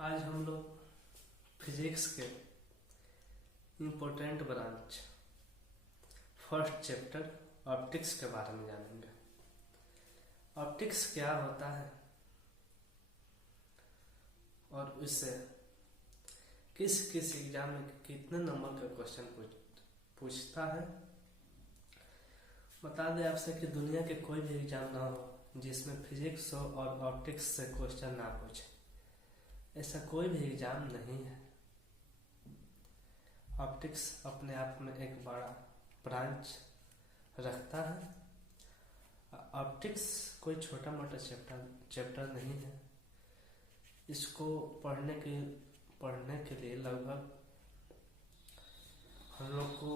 आज हम लोग फिजिक्स के important branch first chapter optics के बारे में जानेंगे। ऑप्टिक्स क्या होता है और उससे किस किस एग्जाम में कितने नंबर का क्वेश्चन पूछता है। बता दें आपसे कि दुनिया के कोई भी एग्जाम ना हो जिसमें फिजिक्स हो और ऑप्टिक्स से क्वेश्चन ना पूछे, ऐसा कोई भी एग्जाम नहीं है। ऑप्टिक्स अपने आप में एक बड़ा ब्रांच रखता है। ऑप्टिक्स कोई छोटा मोटा चैप्टर नहीं है। इसको पढ़ने के लिए लगभग हम लोग को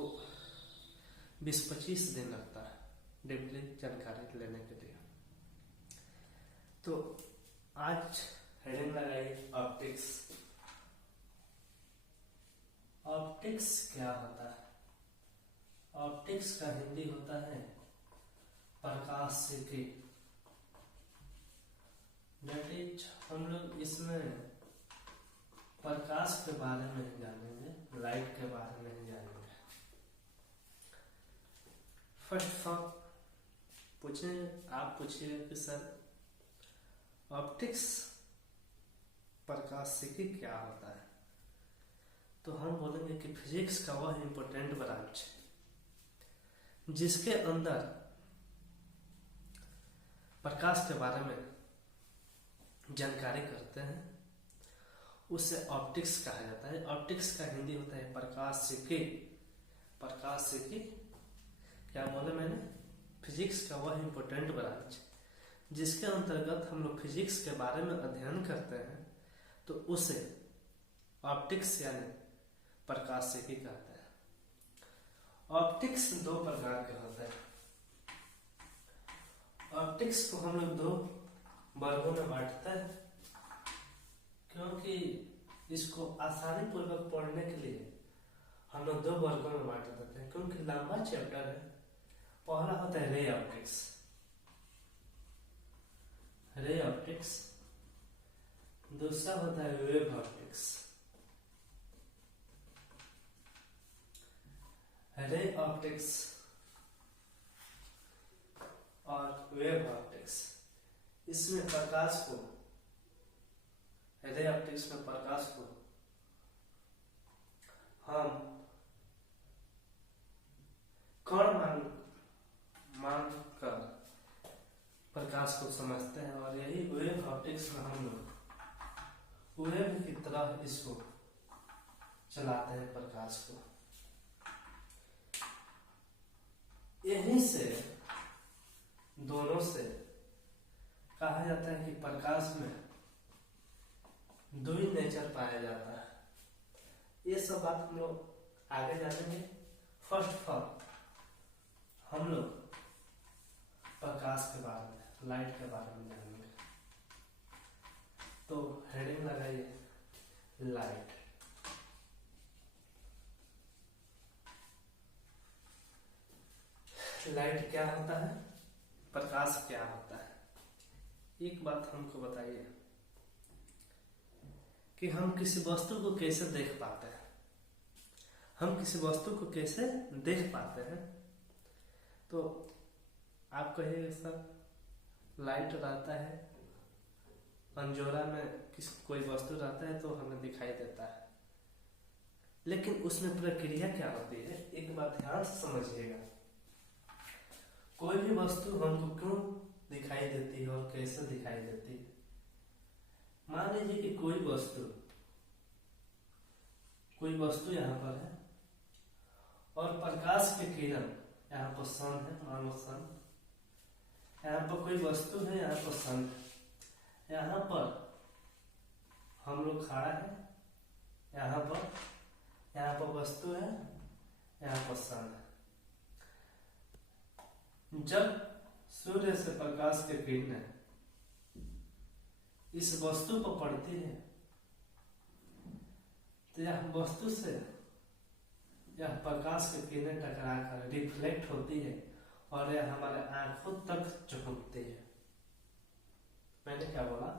20-25 दिन लगता है डीपली जानकारी लेने के लिए। तो आज हेडिंग लगाइए ऑप्टिक्स। ऑप्टिक्स क्या होता है? ऑप्टिक्स का हिंदी होता है प्रकाशिकी। दैट इज हम लोग इसमें प्रकाश के बारे में जानेंगे, लाइट के बारे में जानेंगे। फर्स्ट आप पूछिए कि सर ऑप्टिक्स प्रकाशिकी क्या होता है, तो हम बोलेंगे कि फिजिक्स का वह इंपॉर्टेंट ब्रांच है जिसके अंदर प्रकाश के बारे में जानकारी करते हैं, उसे ऑप्टिक्स कहा जाता है। ऑप्टिक्स का हिंदी होता है प्रकाशिकी। प्रकाशिकी क्या बोले मैंने? फिजिक्स का वह इंपॉर्टेंट ब्रांच जिसके अंतर्गत हम लोग फिजिक्स के बारे में अध्ययन करते हैं, तो उसे ऑप्टिक्स यानी प्रकाशिकी कहते हैं। ऑप्टिक्स दो प्रकार के होते हैं। ऑप्टिक्स को हम लोग दो वर्गों में बांटते हैं, क्योंकि इसको आसानी पूर्वक पढ़ने के लिए हम लोग दो वर्गों में बांट देते हैं, क्योंकि लंबा चैप्टर है। पहला होता है रे ऑप्टिक्स। Ray optics. दूसरा होता है वेव ऑप्टिक्स। रे ऑप्टिक्स और वेव ऑप्टिक्स, इसमें प्रकाश को, रे ऑप्टिक्स में प्रकाश को हम कण मान कर प्रकाश को समझते हैं, और यही वेव ऑप्टिक्स में हम लोग वेव की तरह इसको चलाते हैं प्रकाश को। यहीं से दोनों से कहा जाता है कि प्रकाश में दो ही नेचर पाया जाता है। ये सब बात हम लोग आगे जानेंगे। फर्स्ट हम लोग प्रकाश के बारे में, लाइट के बारे में जानेंगे। तो हेडिंग लगाइए लाइट। लाइट क्या होता है? प्रकाश क्या होता है? एक बात हमको बताइए कि हम किसी वस्तु को कैसे देख पाते हैं? हम किसी वस्तु को कैसे देख पाते हैं? तो आप कहिए सर लाइट रहता है, अंजोरा में कोई वस्तु रहता है तो हमें दिखाई देता है, लेकिन उसमें प्रक्रिया क्या होती है? एक बात ध्यान से समझिएगा। कोई भी वस्तु हमको क्यों दिखाई देती है और कैसे दिखाई देती है? मान लीजिए कि कोई वस्तु यहाँ पर है और प्रकाश की किरण, यहाँ पर सन है, मान लो सन, यहाँ पर कोई वस्तु है, यहाँ पर सन है, यहाँ पर हम लोग खड़ा है, यहाँ पर वस्तु है, यहाँ पर सन है। जब सूर्य से प्रकाश की किरणें इस वस्तु पर पड़ती है, तो यह वस्तु से यह प्रकाश की किरणें टकराकर रिफ्लेक्ट होती है और यह हमारे आंखों तक चमकती है। मैंने क्या बोला?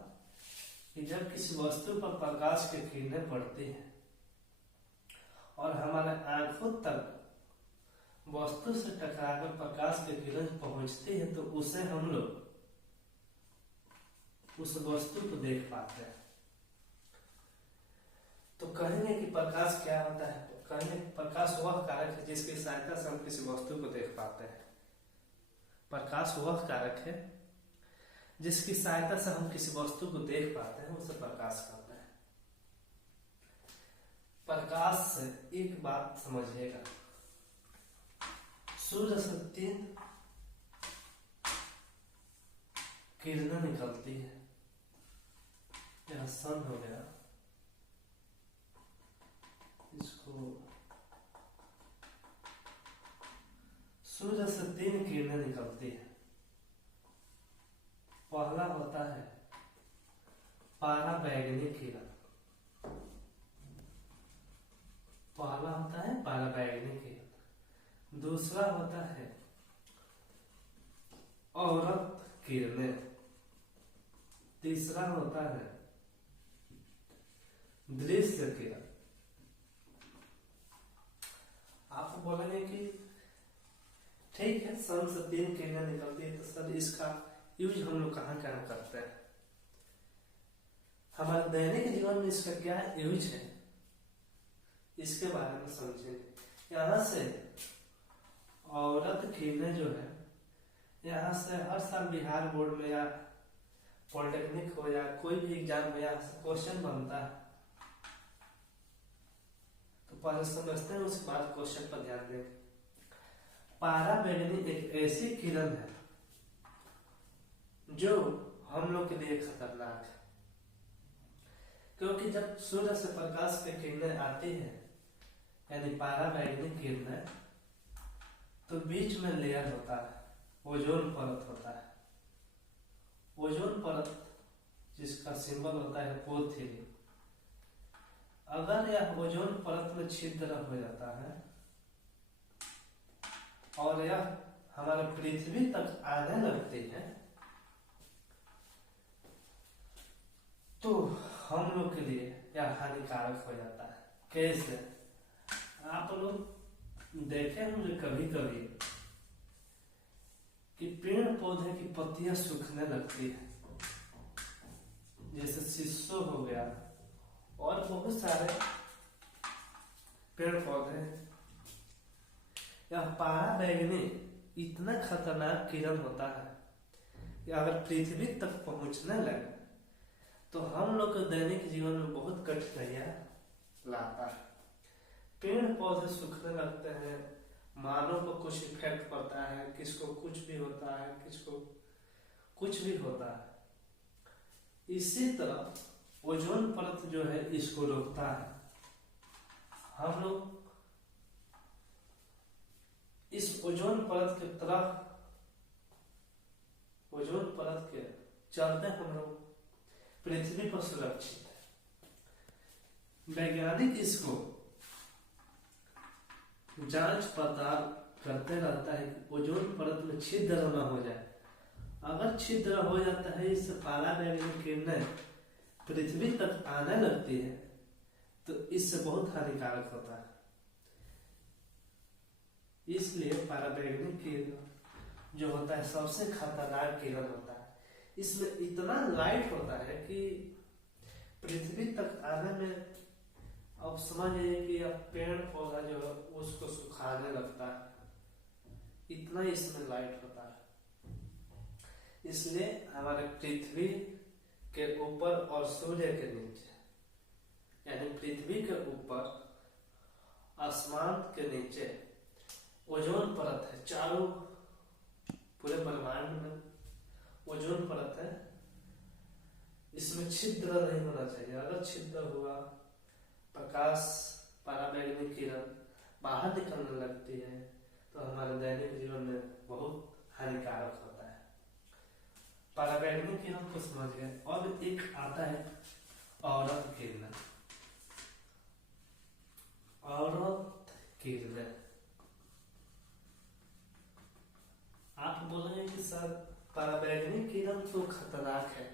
कि जब किसी वस्तु पर प्रकाश की किरणें पड़ती हैं और हमारे आंखों तक वस्तु से टकराकर प्रकाश की किरण पहुंचती है तो उसे हम लोग उस वस्तु को देख पाते हैं। तो कहेंगे कि प्रकाश क्या होता है? तो कहेंगे प्रकाश वह कारक है जिसकी सहायता से हम किसी वस्तु को देख पाते हैं। प्रकाश वह कारक है जिसकी सहायता से हम किसी वस्तु को देख पाते हैं, उसे प्रकाश कहते हैं। प्रकाश से एक बात समझिएगा, सूर्य से 3 किरणें निकलती है। यह सन हो गया, इसको सूर्य से 3 किरणें निकलती है। पहला होता है पराबैंगनी किरण, पहला होता है पराबैंगनी किरण। दूसरा होता है औरत किरणें। तीसरा होता है दृश्य किरण। आप बोलेंगे कि ठीक है, सन से 3 किरणें निकलती है, तो सर इसका यूज हम लोग कहाँ कहाँ करते हैं? हमारे दैनिक जीवन में इसका क्या यूज है, इसके बारे में समझेंगे। यहाँ से औरत किरणें जो है, यहाँ से हर साल बिहार बोर्ड में या पॉलिटेक्निक हो या कोई भी एग्जाम में यहाँ से क्वेश्चन बनता है, तो पहले समझते हैं, उसके बाद क्वेश्चन पर ध्यान देंगे। पराबैंगनी एक ऐसी किरण है जो हम लोग के लिए खतरनाक है, क्योंकि जब सूर्य से प्रकाश की किरणें आती है, यानी पराबैंगनी किरणें, तो बीच में लेयर होता है, ओजोन परत होता है। ओजोन परत जिसका सिंबल होता है O3, अगर यह ओजोन परत में छिद्र हो जाता है और यह हमारे पृथ्वी तक आने लगती है, तो हम लोग के लिए यह हानिकारक हो जाता है। कैसे? आप लोग देखे होंगे कभी कभी कि पेड़ पौधे की पत्तियां सूखने लगती है, जैसे शीशो हो गया और बहुत सारे पेड़ पौधे। यह पराबैंगनी इतना खतरनाक किरण होता है कि अगर पृथ्वी तक पहुंचने लगे तो हम लोग के दैनिक जीवन में बहुत कठिनाइयां लाता है। पेड़ पौधे सूखने लगते हैं, मानव को कुछ इफेक्ट पड़ता है, किसको कुछ भी होता है, किसको कुछ भी होता है। इसी तरह ओजोन परत जो है इसको रोकता है। हम लोग इस ओजोन परत के तरफ, ओजोन परत के चलते हम लोग पृथ्वी पर सुरक्षित है। वैज्ञानिक इसको जांच पड़ताल करते रहता है कि ओजोन परत में छिद्र न हो जाए। अगर छिद्र हो जाता है, इससे पराबैंगनी किरणें पृथ्वी तक आने लगती है, तो इससे बहुत हानिकारक होता है। इसलिए पराबैंगनी किरण जो होता है सबसे खतरनाक किरण होता है। इसमें इतना लाइट होता है कि पृथ्वी तक आने में, अब समझिए कि अब पेड़ पौधा जो है उसको सुखाने लगता है, इतना इसमें लाइट होता है। इसलिए हमारे पृथ्वी के ऊपर और सूर्य के नीचे, यानी पृथ्वी के ऊपर आसमान के नीचे ओजोन परत है। चारों पूरे ब्रह्मांड में ओजोन परत है, इसमें छिद्र नहीं होना चाहिए। अगर छिद्र हुआ, प्रकाश पराबैंगनी किरण बाहर निकलने लगती है, तो हमारे दैनिक जीवन में बहुत हानिकारक होता है। पराबैंगनी किरण को समझ गए। और एक आता है औरत किरण। औरत किरण आप बोलेंगे कि सर पराबैंगनी किरण तो खतरनाक है,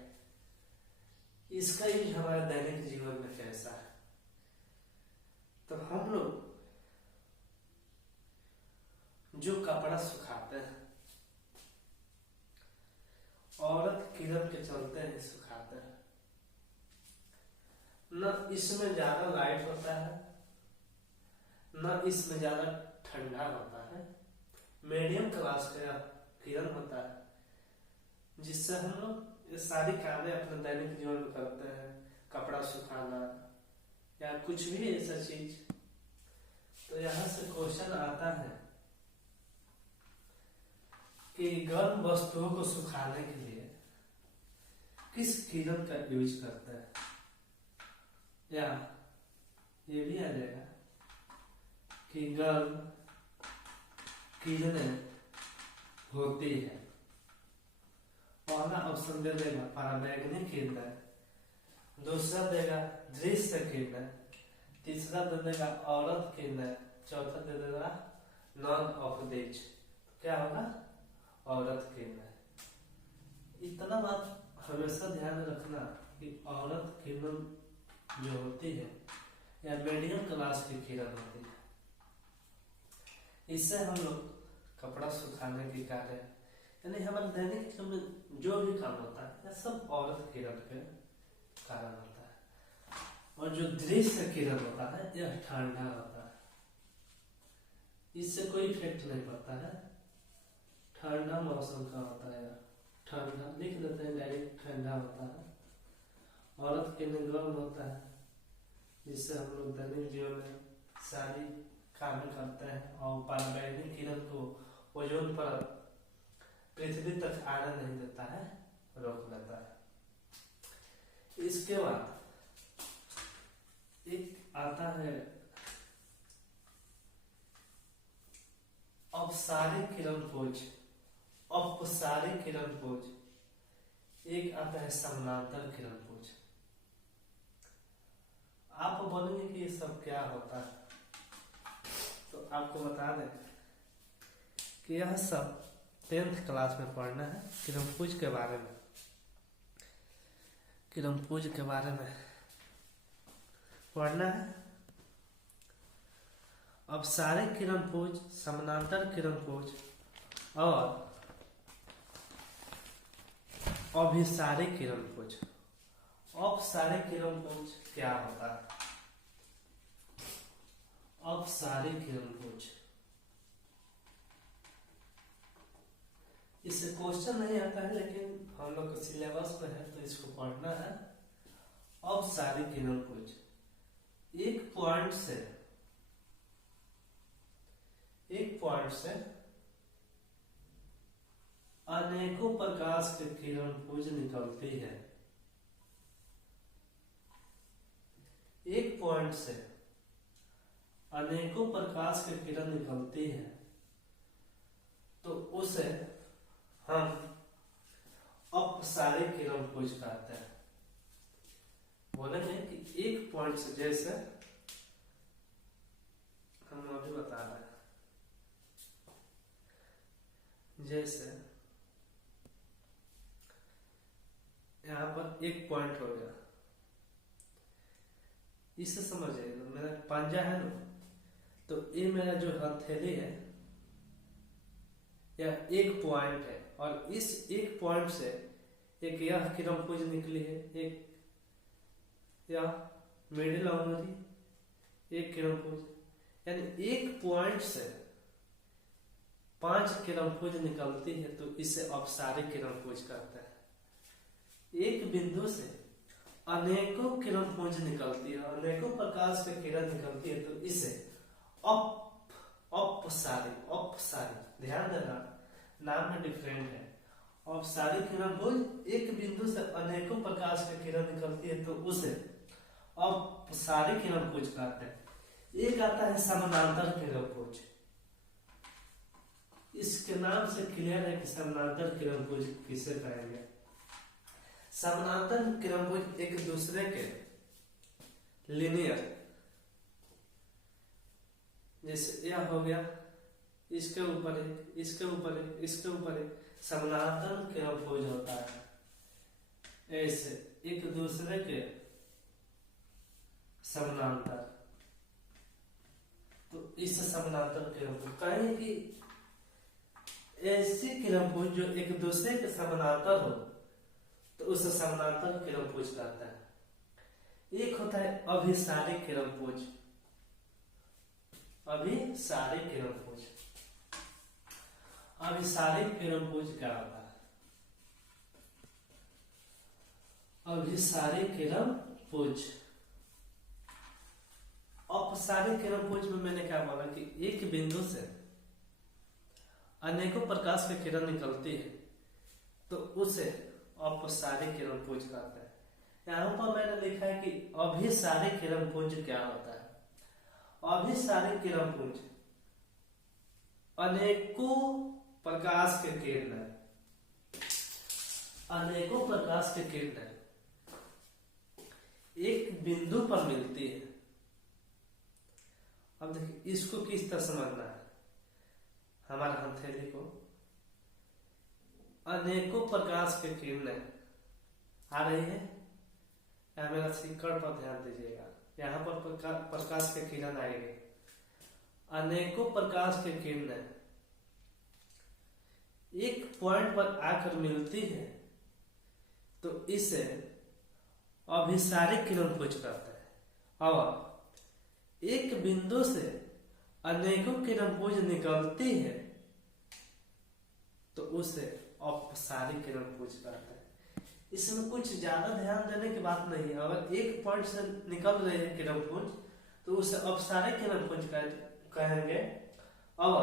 इसका यूज हमारे दैनिक जीवन में कैसा है? तो हम लोग जो कपड़ा सुखाते हैं, औरत किरण के चलते ही सुखाते हैं। न इसमें ज्यादा लाइट होता है, न इसमें ज्यादा ठंडा होता है, मीडियम क्लास का किरण होता है, जिससे हम लोग ये सारी कामें अपने दैनिक जीवन में करते हैं। कपड़ा सुखाना या कुछ भी ऐसा चीज। तो यहाँ से क्वेश्चन आता है कि गर्म वस्तुओं को सुखाने के लिए किस किरण का यूज करते हैं? या ये भी आ जाएगा कि गर्म किरणें होती है। पहला ऑप्शन दे देगा पराबैंगनी किरण, दूसरा देगा दृश्य किरण, तीसरा दे देगा औरत किरण, चौथा दे देगा नॉन ऑफ दिच। क्या होगा? औरत किरण। इतना बात हमेशा ध्यान रखना कि औरत किरण जो होती है या मीडियम क्लास की किरण होती है, इससे हम लोग कपड़ा सुखाने के कार्य यानी हमारे दैनिक जीवन में जो भी काम होता है यह सब औरत किरण के कारण होता है। और जो दृश्य किरण होता है यह ठंडा होता है, इससे कोई इफेक्ट नहीं पड़ता है। ठंडा मौसम का होता है, ठंडा लिख देते हैं डायरेक्ट, ठंडा होता है। औरत किरण गर्म होता है, जिससे हम लोग दैनिक जीवन में सारी काम करते हैं। और पराबैंगनी किरण को ओजोन पर पृथ्वी तक आने नहीं देता है, रोक लेता है। इसके बाद एक आता है अपसारिक किरणपुंज, अपसारिक किरणपुंज, एक आता है समानांतर किरणपुंज। आप बोलेंगे कि ये सब क्या होता है, तो आपको बता दें कि यह सब 10th क्लास में पढ़ना है। किरणपुंज के बारे में, किरणपुंज के बारे में पढ़ना है। अपसारिक किरणपुंज, समानांतर किरणपुंज और अभिसारिक किरणपुंज। अपसारिक किरणपुंज क्या होता है? अपसारिक किरणपुंज, इससे क्वेश्चन नहीं आता है लेकिन हम लोग के सिलेबस में है तो इसको पढ़ना है। अपसारिक किरणपुंज एक पॉइंट से अनेकों प्रकाश की किरणपुंज निकलती है। एक पॉइंट से अनेकों प्रकाश की किरण निकलती है, तो उसे हम अपसारिक किरणपुंज कहते हैं। बोलेंगे कि एक पॉइंट से, जैसे हम अभी बता रहे हैं, जैसे यहाँ पर एक पॉइंट हो गया, इससे समझ जाइएगा। मेरा पंजा है ना, तो ये मेरा जो हथेली है या एक पॉइंट है, और इस एक पॉइंट से एक यह किरणपुंज निकली है, एक या मिडिल ऑंगली, एक किरणपुंज, यानी एक पॉइंट से 5 किरणपुंज निकलती है, तो इसे अपसारिक किरणपुंज कहते हैं। एक बिंदु से अनेकों किरणपुंज निकलती है, अनेकों प्रकाश की किरण निकलती है, तो इसे अपसारिक, अपसारिक, ध्यान देना नाम में डिफरेंट है। अपसारिक किरणपुंज एक बिंदु से अनेकों प्रकाश की किरण निकलती है, तो उसे अपसारिक किरणपुंज कहते हैं। एक आता है समानांतर किरणपुंज, इसके नाम से क्लियर है कि समानांतर किरणपुंज किसे कहेंगे। समानांतर किरणपुंज एक दूसरे के लिनियर, जैसे यह हो गया, इसके ऊपर एक, इसके ऊपर एक, इसके ऊपर एक, समानांतर किरणपुंज होता है। ऐसे एक दूसरे के समानांतर, तो इस समानांतर किरणपुंज कहें कि ऐसी किरणपुंज जो एक दूसरे के समानांतर हो तो उस समानांतर किरणपुंज कहता है। एक होता है अभिसारी किरणपुंज। अभिसारी किरणपुंज, अभिसारी किरणपुंज क्या होता है? अभिसारी किरणपुंज। अपसारी किरणपुंज में मैंने क्या बोला कि एक बिंदु से अनेकों प्रकाश की किरण निकलती है तो उसे अपसारी किरणपुंज कहते हैं। यहाँ पर मैंने लिखा है कि अभिसारी किरणपुंज क्या होता है? अभिसारी किरणपुंज अनेकों प्रकाश के किरण, अनेकों प्रकाश के किरण एक बिंदु पर मिलती है। अब देखिए इसको किस तरह समझना है। हमारे हथेली को अनेकों प्रकाश के किरणें आ रही है, या मेरा सिक्कड़ पर ध्यान दीजिएगा, यहाँ पर प्रकाश के किरण आएंगे। अनेकों प्रकाश के किरणें एक पॉइंट पर आकर मिलती है तो इसे अभिसारी किरणपुंज कहते हैं। और एक बिंदु से अनेकों किरणपुंज निकलती है तो उसे अपसारी किरणपुंज कहते हैं। इसमें कुछ ज्यादा ध्यान देने की बात नहीं है। अगर एक पॉइंट से निकल रहे हैं किरणपुंज तो उसे अपसारी किरणपुंज कहेंगे। और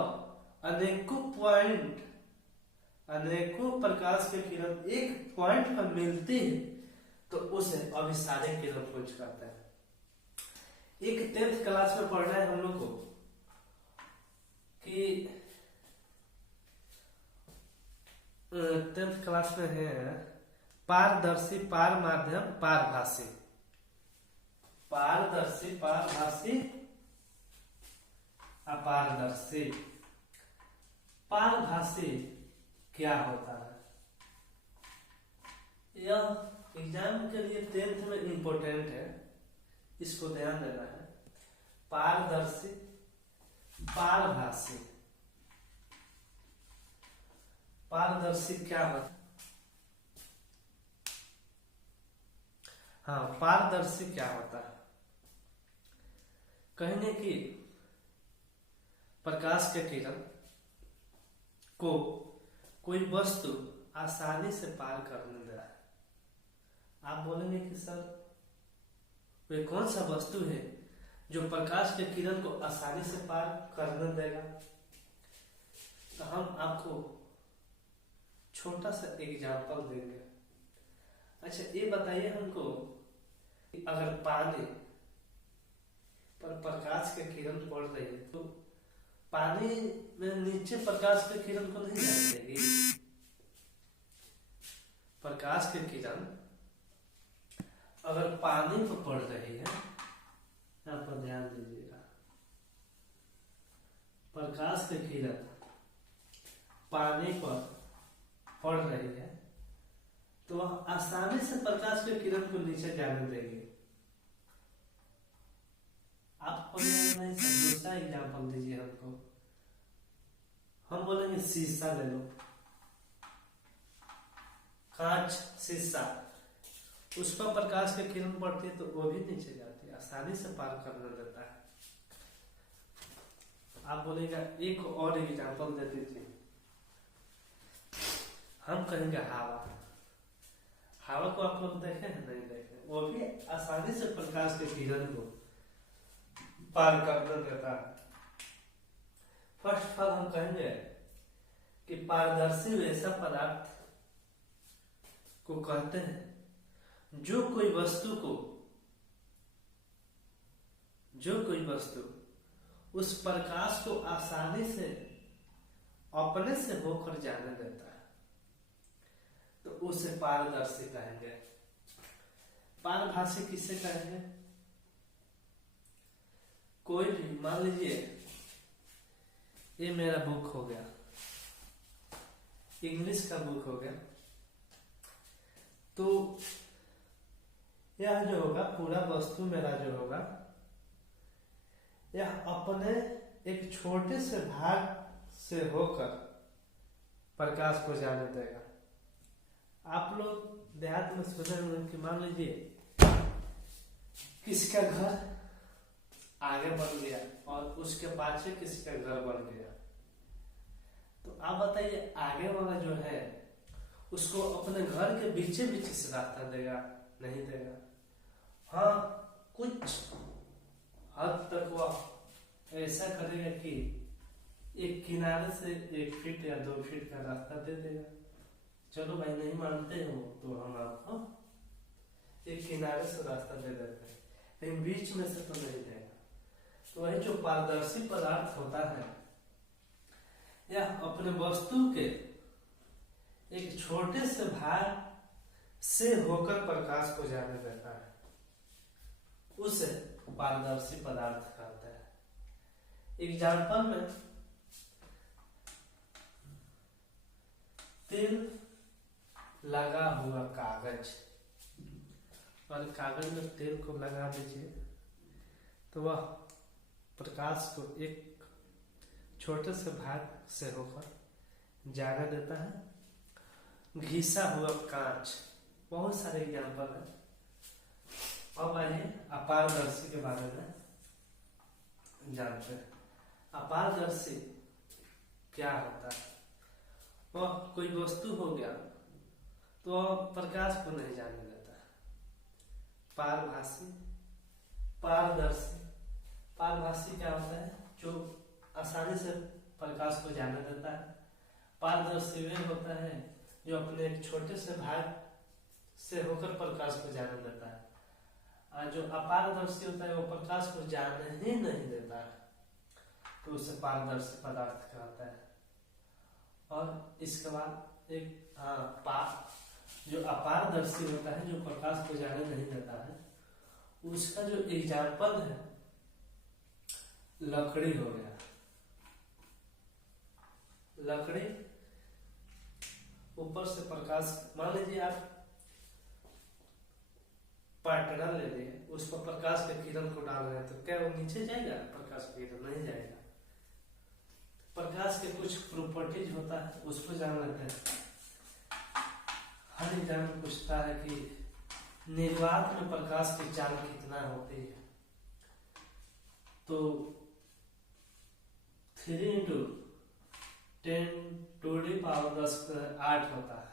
अनेकों पॉइंट, अनेकों प्रकाश के किरण एक पॉइंट पर मिलती है तो उसे अभिसारी किरणपुंज कहते हैं। एक 10th क्लास में पढ़ना है हम लोग को कि 10th क्लास में है पारदर्शी, पार माध्यम, पारभासी। पारदर्शी, पारभासी, अपारदर्शी। पारभासी क्या होता है? यह एग्जाम के लिए 10th में इंपॉर्टेंट है, इसको ध्यान देना है। पारदर्शी, पारभासी। पारदर्शी क्या होता है? हाँ, पारदर्शी क्या होता है? कहेंगे कि प्रकाश के किरण को कोई वस्तु आसानी से पार करने दे रहा है। आप बोलेंगे कि सर वे कौन सा वस्तु है जो प्रकाश के किरण को आसानी से पार करने देगा? तो हम आपको छोटा सा एग्जाम्पल देंगे। अच्छा ये बताइए हमको, अगर पानी पर प्रकाश के किरण पड़ रही है तो पानी में नीचे प्रकाश के किरण को नहीं जाने देगी। प्रकाश के किरण अगर पानी पर पड़ रही है, यहाँ पर ध्यान दीजिएगा, प्रकाश के किरण पानी पर पड़ रही है तो वह आसानी से प्रकाश के किरण को नीचे जाने देगी। आप नहीं, दूसरा एग्जाम्पल दीजिए हमको। हम बोलेंगे शीशा ले लो, कांच, शीशा, उस पर प्रकाश की किरण पड़ती है तो वो भी नीचे जाती है, आसानी से पार करने देता है। आप बोलेगा एक और एग्जाम्पल दे दीजिए। हम कहेंगे हवा। हवा को आप लोग देखे हैं? नहीं देखे। वो भी आसानी से प्रकाश के किरण को पार करने देता है। फर्स्ट ऑफ ऑल हम कहेंगे कि पारदर्शी वैसा पदार्थ को कहते हैं जो कोई वस्तु उस प्रकाश को आसानी से अपने से होकर जाने देता है तो उसे पारदर्शी कहेंगे। पारभासी किसे कहेंगे? कोई भी, मान लीजिए ये मेरा बुक हो गया, इंग्लिश का बुक हो गया, तो यह जो होगा पूरा वस्तु मेरा जो होगा यह अपने एक छोटे से भाग से होकर प्रकाश को जाने देगा। आप लोग देहात में सुने होंगे कि मान लीजिए किसी का घर आगे बन गया और उसके पाछे किसी का घर बन गया, तो आप बताइए आगे वाला जो है उसको अपने घर के बीचे बीच से रास्ता देगा? नहीं देगा। हाँ, कुछ हद तक वह ऐसा करेगा कि एक किनारे से 1 फीट या 2 फीट का रास्ता दे देगा। चलो भाई नहीं मानते हो तो हम आपको एक किनारे से रास्ता दे देते हैं, लेकिन बीच में से तो नहीं देगा। तो वही जो पारदर्शी पदार्थ होता है यह अपने वस्तु के एक छोटे से भाग से होकर प्रकाश को जाने देता है, उसे पारदर्शी पदार्थ कहते हैं। एग्जाम्पल में तेल लगा हुआ कागज, और कागज में तेल को लगा दीजिए तो वह प्रकाश को एक छोटे से भाग से होकर जाने देता है। घिसा हुआ कांच, बहुत सारे एग्जाम्पल है। अब आइए अपारदर्शी के बारे में जानते हैं। अपारदर्शी क्या होता है? वह कोई वस्तु हो गया तो प्रकाश को नहीं जाने देता। पारभासी, पारदर्शी। पारभासी क्या होता है? जो आसानी से प्रकाश को जाने देता है। पारदर्शी वे होता है जो अपने एक छोटे से भाग से होकर प्रकाश को जाने देता है। और जो अपारदर्शी होता है वो प्रकाश को जाने ही नहीं देता है, तो उसे पारदर्शी पदार्थ कहता है। और इसके बाद एक जो अपारदर्शी होता है जो प्रकाश को जाने नहीं देता है, उसका जो एग्जाम्पल है लकड़ी हो गया। लकड़ी ऊपर से प्रकाश, मान लीजिए आप पाटना ले लिए, उस पर प्रकाश के किरण को डाल रहे हैं, तो क्या वो नीचे जाएगा? प्रकाश का किरण नहीं जाएगा। प्रकाश के कुछ प्रॉपर्टीज होता है, उसको जान लेते हैं। हर एग्जाम में पूछता है कि निर्वात में प्रकाश की चाल कितना होती है, तो 3 × 10⁸ होता है,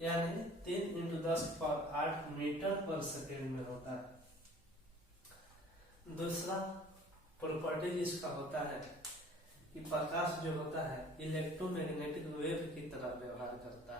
यानी 3 × 10⁸ मीटर पर सेकेंड में होता है। दूसरा प्रॉपर्टी इसका होता है कि प्रकाश जो होता है इलेक्ट्रोमैग्नेटिक वेव की तरह व्यवहार करता